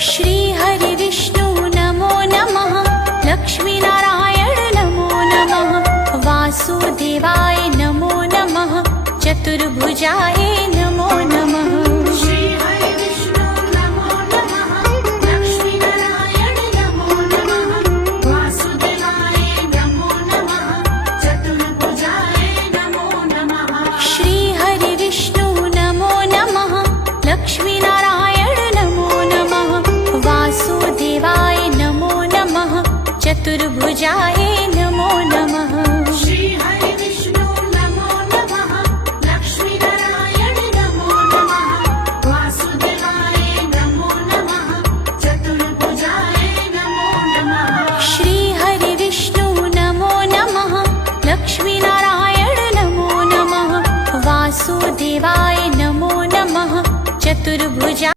श्री हरि विष्णु नमो नमः। लक्ष्मी नारायण नमो नमः। वासुदेवाय नमो नमः। चतुर्भुजाय नमो नमः। श्री हरि विष्णु नमो नमः। लक्ष्मी नारायण नमो नमः। वासुदेवाय नमो नमः। चतुर्भुजाय नमो नमः। श्री हरि विष्णु नमो नमः। लक्ष्मी नारायण नमो नमः। वासुदेवाय नमो नमः। चतुर्भुजाय नमो नमः। श्री हरि विष्णु नमो नमः। लक्ष्मी नारायण नमो नमः। वासुदेवाय नमो नमः। चतुर्भुजाय नमो नमः। श्री हरि विष्णु नमो नमः। लक्ष्मी नारायण नमो नमः। वासुदेवाय नमो नमः। चतुर्भुजा